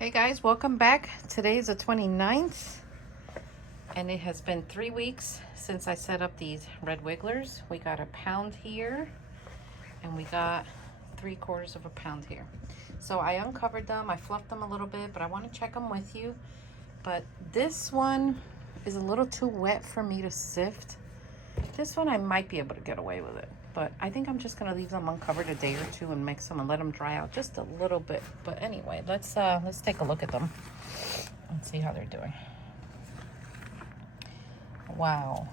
Hey guys, welcome back. Today is the 29th and it has been 3 weeks since I set up these red wigglers. We got a pound here and we got 3/4 of a pound here. So I uncovered them, I fluffed them a little bit, but I want to check them with you. But this one is a little too wet for me to sift. This one I might be able to get away with it, but I think I'm just gonna leave them uncovered a day or two and mix them and let them dry out just a little bit. But anyway, let's take a look at them and see how they're doing. Wow,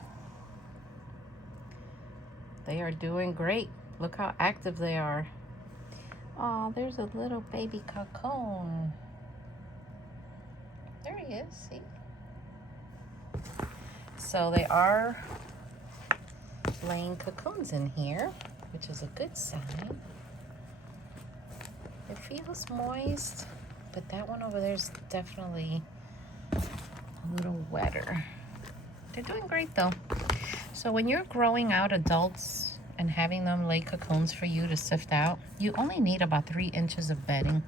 they are doing great. Look how active they are. Oh, there's a little baby cocoon. There he is, see? So they are laying cocoons in here, which is a good sign. It feels moist, but that one over there is definitely a little wetter. They're doing great though. So when you're growing out adults and having them lay cocoons for you to sift out, you only need about 3 inches of bedding.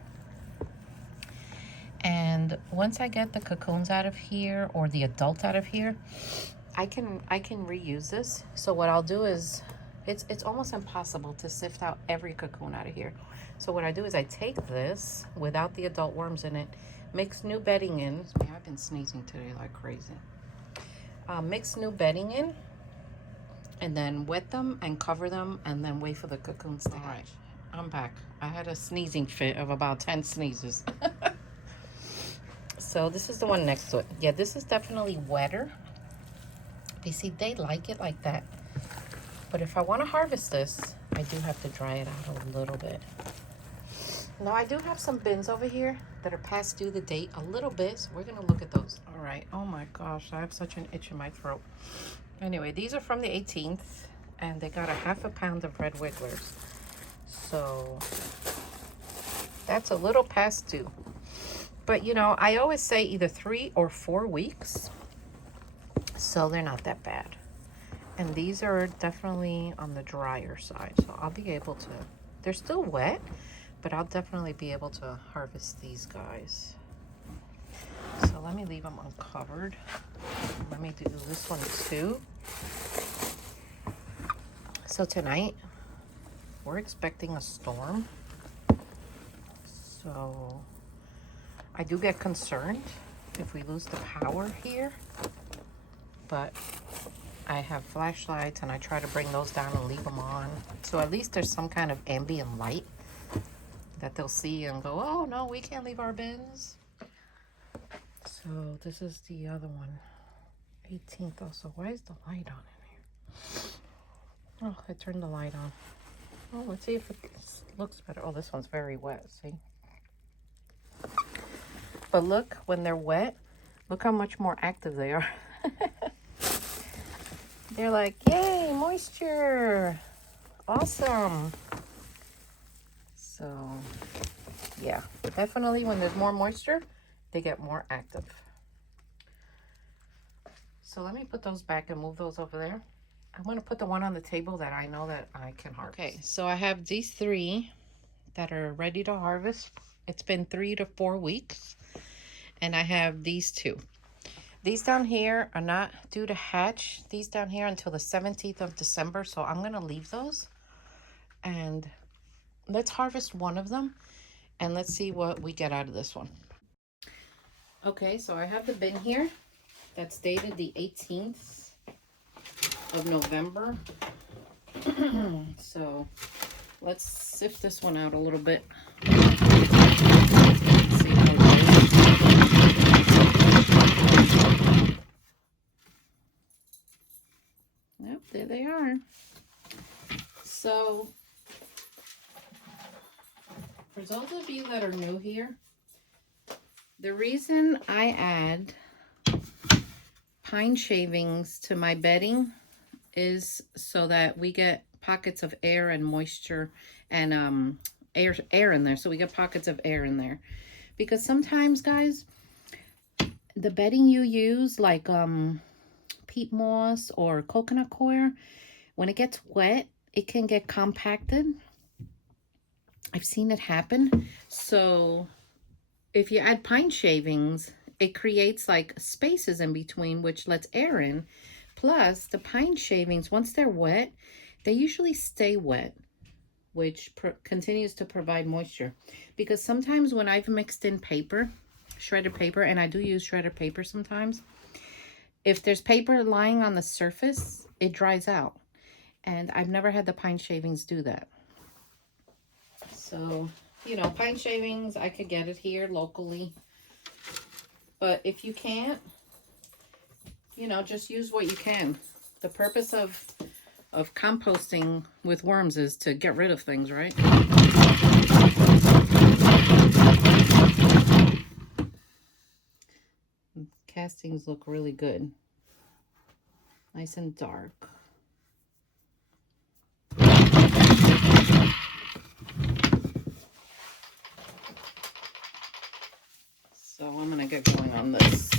And once I get the cocoons out of here, or the adult out of here, I can reuse this. So what I'll do is, it's almost impossible to sift out every cocoon out of here. So what I do is I take this without the adult worms in it, mix new bedding in. Man, I've been sneezing today like crazy. Mix new bedding in, and then wet them and cover them, and then wait for the cocoons to hatch. All right, I'm back. I had a sneezing fit of about 10 sneezes. So this is the one next to it. Yeah, this is definitely wetter. You see, they like it like that. But if I want to harvest this, I do have to dry it out a little bit. Now, I do have some bins over here that are past due the date a little bit, so we're going to look at those. All right. Oh, my gosh. I have such an itch in my throat. Anyway, these are from the 18th, and they got a 1/2 pound of red wigglers. So that's a little past due. But, you know, I always say either 3 or 4 weeks, so they're not that bad. And these are definitely on the drier side, so I'll be able to, they're still wet, but I'll definitely be able to harvest these guys. So let me leave them uncovered. Let me do this one too. So tonight, we're expecting a storm. So I do get concerned if we lose the power here, but I have flashlights and I try to bring those down and leave them on. So at least there's some kind of ambient light that they'll see and go, oh no, we can't leave our bins. So this is the other one, 18th also. Why is the light on in here? Oh, I turned the light on. Oh, let's see if it looks better. Oh, this one's very wet, see? But look, when they're wet, look how much more active they are. They're like, yay, moisture. Awesome. So, yeah, definitely when there's more moisture, they get more active. So let me put those back and move those over there. I'm going to put the one on the table that I know that I can harvest. Okay, so I have these 3 that are ready to harvest. It's been 3 to 4 weeks. And I have these 2. These down here are not due to hatch. These down here until the 17th of December. So I'm going to leave those. And let's harvest one of them. And let's see what we get out of this one. Okay, so I have the bin here. That's dated the 18th of November. So let's sift this one out a little bit. Let's see how it is. Yep, there they are. So for those of you that are new here, the reason I add pine shavings to my bedding is so that we get pockets of air and moisture and air in there. So we get pockets of air in there. Because sometimes, guys, the bedding you use, like peat moss or coconut coir, when it gets wet, it can get compacted. I've seen it happen. So if you add pine shavings, it creates like spaces in between, which lets air in. Plus, the pine shavings, once they're wet, they usually stay wet, which continues to provide moisture. Because sometimes when I've mixed in paper, shredded paper, and I do use shredded paper sometimes, if there's paper lying on the surface, it dries out. And I've never had the pine shavings do that. So, you know, pine shavings, I could get it here locally. But if you can't, you know, just use what you can. The purpose of composting with worms is to get rid of things, right? Castings look really good. Nice and dark. So I'm gonna get going on this.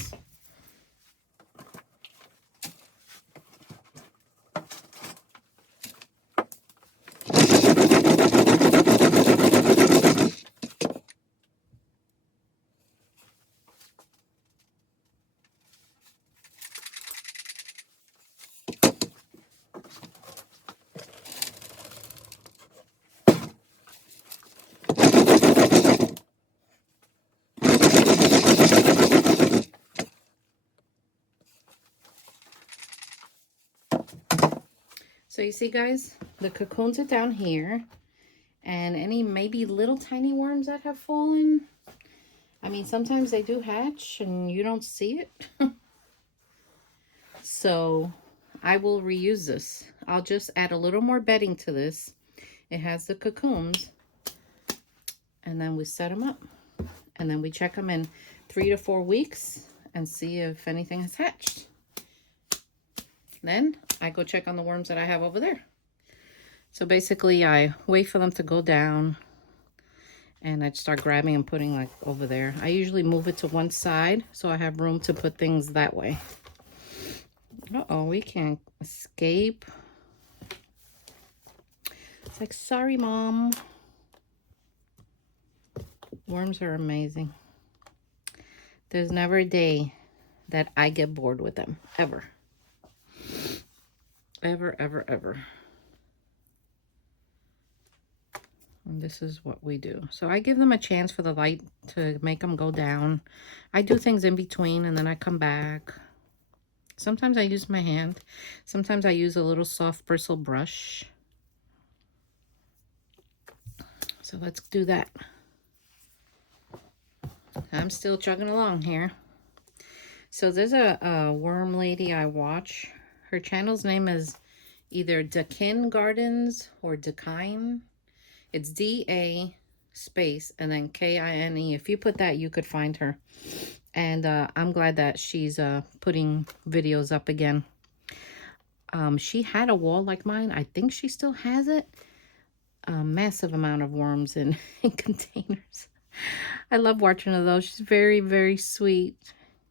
So you see, guys, the cocoons are down here, and any maybe little tiny worms that have fallen. I mean, sometimes they do hatch and you don't see it. So I will reuse this. I'll just add a little more bedding to this. It has the cocoons, and then we set them up, and then we check them in 3 to 4 weeks and see if anything has hatched. Then I go check on the worms that I have over there. So basically I wait for them to go down, and I start grabbing and putting like over there. I usually move it to one side so I have room to put things that way. Uh-oh, we can't escape. It's like, sorry, Mom. Worms are amazing. There's never a day that I get bored with them, ever. Ever, ever, ever. And this is what we do. So I give them a chance for the light to make them go down. I do things in between, and then I come back. Sometimes I use my hand. Sometimes I use a little soft bristle brush. So let's do that. I'm still chugging along here. So there's a worm lady I watch. Her channel's name is either Dakin Gardens or Dakine. It's D-A space and then K-I-N-E. If you put that, you could find her. And I'm glad that she's putting videos up again. She had a wall like mine. I think she still has it. A massive amount of worms in containers. I love watching her though. She's very, very sweet.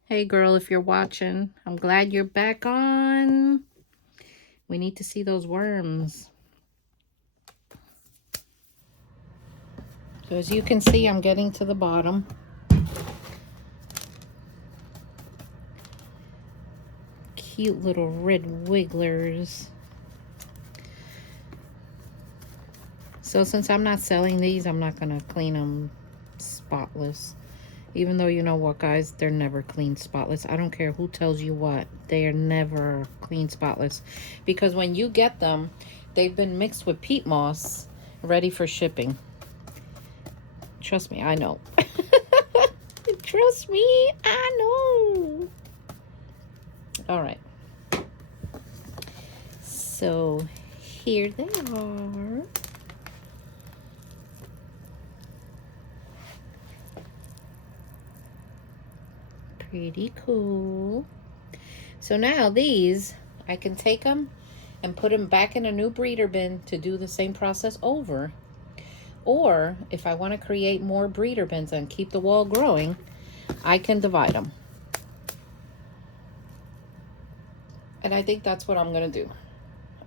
Hey girl, if you're watching, I'm glad you're back on. We need to see those worms. So as you can see, I'm getting to the bottom. Cute little red wigglers. So since I'm not selling these, I'm not going to clean them spotless. Even though, you know what, guys, they're never clean spotless. I don't care who tells you what. They are never clean spotless. Because when you get them, they've been mixed with peat moss, ready for shipping. Trust me, I know. Trust me, I know. All right. So here they are. Pretty cool. So now these, I can take them and put them back in a new breeder bin to do the same process over. Or if I want to create more breeder bins and keep the wall growing, I can divide them. And I think that's what I'm going to do.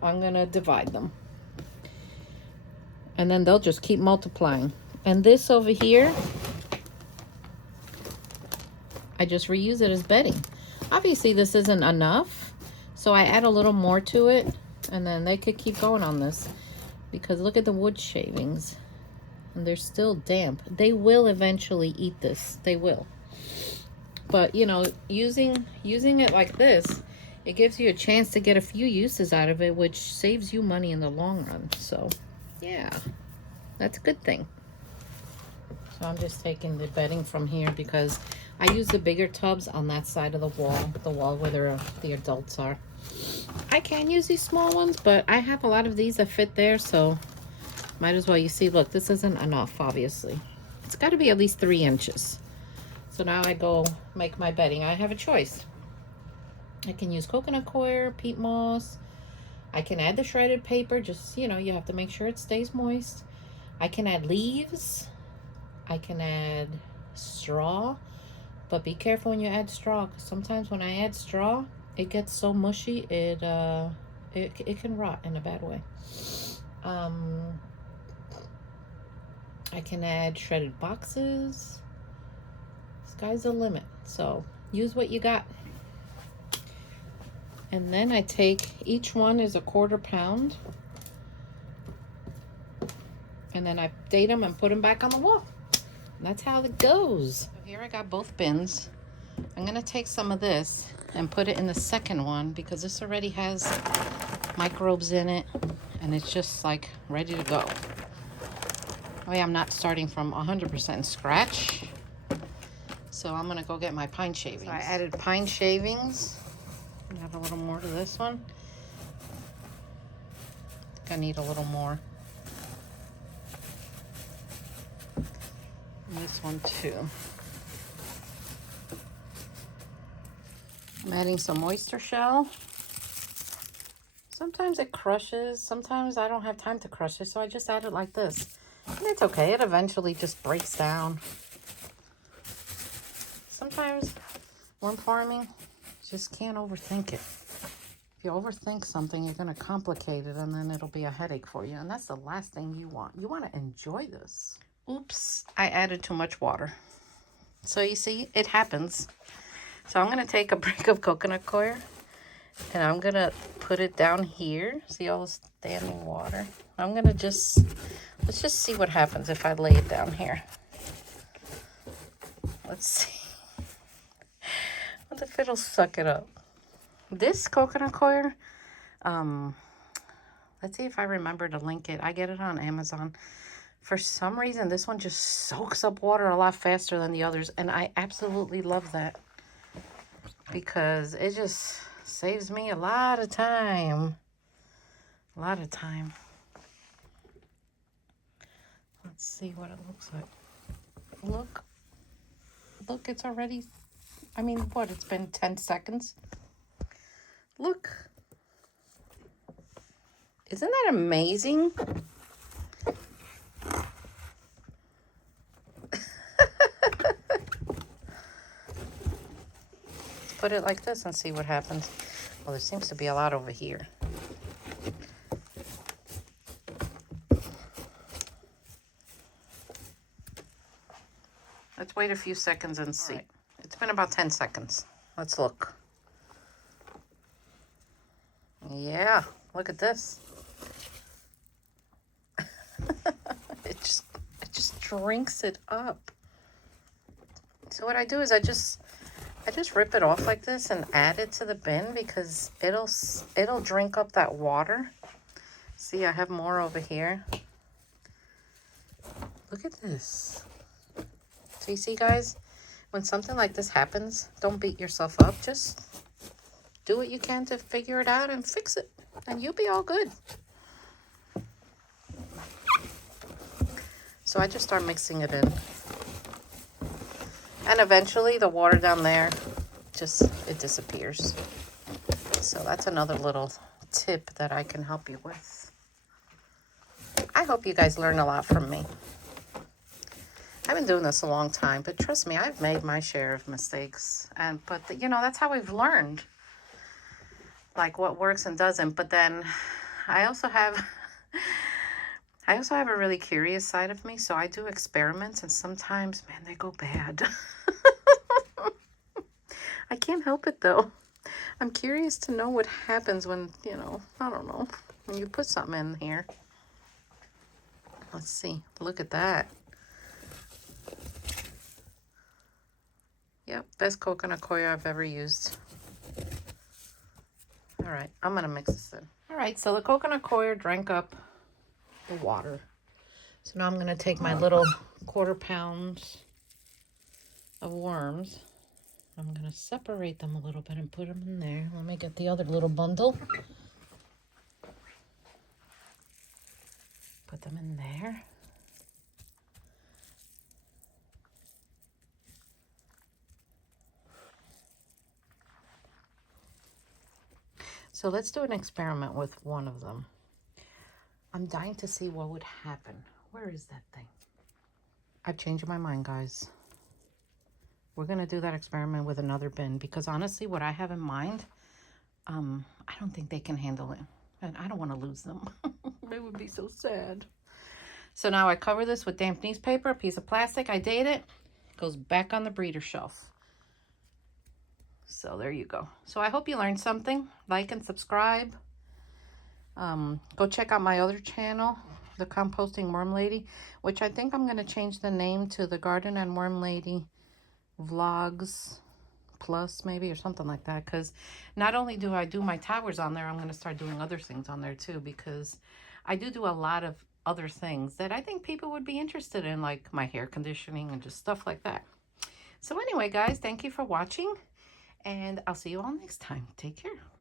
I'm going to divide them. And then they'll just keep multiplying. And this over here, I just reuse it as bedding. Obviously this isn't enough, so I add a little more to it, and then they could keep going on this, because look at the wood shavings, and they're still damp. They will eventually eat this, they will. But you know, using it like this, it gives you a chance to get a few uses out of it, which saves you money in the long run. So yeah, that's a good thing. So I'm just taking the bedding from here because I use the bigger tubs on that side of the wall where the adults are. I can use these small ones, but I have a lot of these that fit there, so might as well. You see, look, this isn't enough, obviously. It's got to be at least 3 inches. So now I go make my bedding. I have a choice. I can use coconut coir, peat moss. I can add the shredded paper, just, you know, you have to make sure it stays moist. I can add leaves. I can add straw, but be careful when you add straw, because sometimes when I add straw, it gets so mushy, it can rot in a bad way. I can add shredded boxes. Sky's the limit, so use what you got. And then I take, each one is a 1/4 pound, and then I date them and put them back on the wall. And that's how it goes. So here I got both bins. I'm gonna take some of this and put it in the second one, because this already has microbes in it, and it's just like ready to go. Oh yeah, I'm not starting from 100% scratch. So I'm gonna go get my pine shavings. So I added pine shavings. Add a little more to this one. I think I need a little more. And this one too. I'm adding some oyster shell. Sometimes it crushes, sometimes I don't have time to crush it, so I just add it like this. And it's okay, it eventually just breaks down. Sometimes worm farming, just can't overthink it. If you overthink something, you're gonna complicate it, and then it'll be a headache for you. And that's the last thing you want. You wanna enjoy this. Oops, I added too much water. So you see, it happens. So I'm gonna take a brick of coconut coir, and I'm gonna put it down here. See all the standing water? I'm gonna let's just see what happens if I lay it down here. Let's see. What if it'll suck it up? This coconut coir, let's see if I remember to link it. I get it on Amazon. For some reason, this one just soaks up water a lot faster than the others, and I absolutely love that, because it just saves me a lot of time. A lot of time. Let's see what it looks like. Look, it's already, I mean, what, it's been 10 seconds? Look. Isn't that amazing? Let's put it like this and see what happens. Well, there seems to be a lot over here. Let's wait a few seconds and see. Right. It's been about 10 seconds. Let's look. Yeah, look at this. it just drinks it up. So what I do is I just rip it off like this and add it to the bin, because it'll drink up that water. See, I have more over here. Look at this. So you see, guys, when something like this happens, don't beat yourself up. Just do what you can to figure it out and fix it, and you'll be all good. So I just start mixing it in. And eventually the water down there, it disappears. So that's another little tip that I can help you with. I hope you guys learn a lot from me. I've been doing this a long time, but trust me, I've made my share of mistakes. But you know, that's how we've learned, like, what works and doesn't. But then I also have a really curious side of me, so I do experiments, and sometimes, man, they go bad. can't help it though. I'm curious to know what happens when, you know, I don't know, when you put something in here. Let's see. Look at that. Yep, best coconut coir I've ever used. All right, I'm going to mix this in. All right, so the coconut coir drank up the water. So now I'm going to take my little 1/4 pounds of worms. I'm going to separate them a little bit and put them in there. Let me get the other little bundle. Put them in there. So let's do an experiment with one of them. I'm dying to see what would happen. Where is that thing? I've changed my mind, guys. We're going to do that experiment with another bin because honestly, what I have in mind, I don't think they can handle it. And I don't want to lose them. They would be so sad. So now I cover this with damp newspaper, a piece of plastic. I date it. It goes back on the breeder shelf. So there you go. So I hope you learned something. Like and subscribe. Go check out my other channel, the Composting Worm Lady, which I think I'm going to change the name to the Garden and Worm Lady Vlogs Plus, maybe, or something like that. Because not only do I do my towers on there, I'm going to start doing other things on there too, because I do a lot of other things that I think people would be interested in, like my hair conditioning and just stuff like that. So anyway, guys, thank you for watching, and I'll see you all next time. Take care.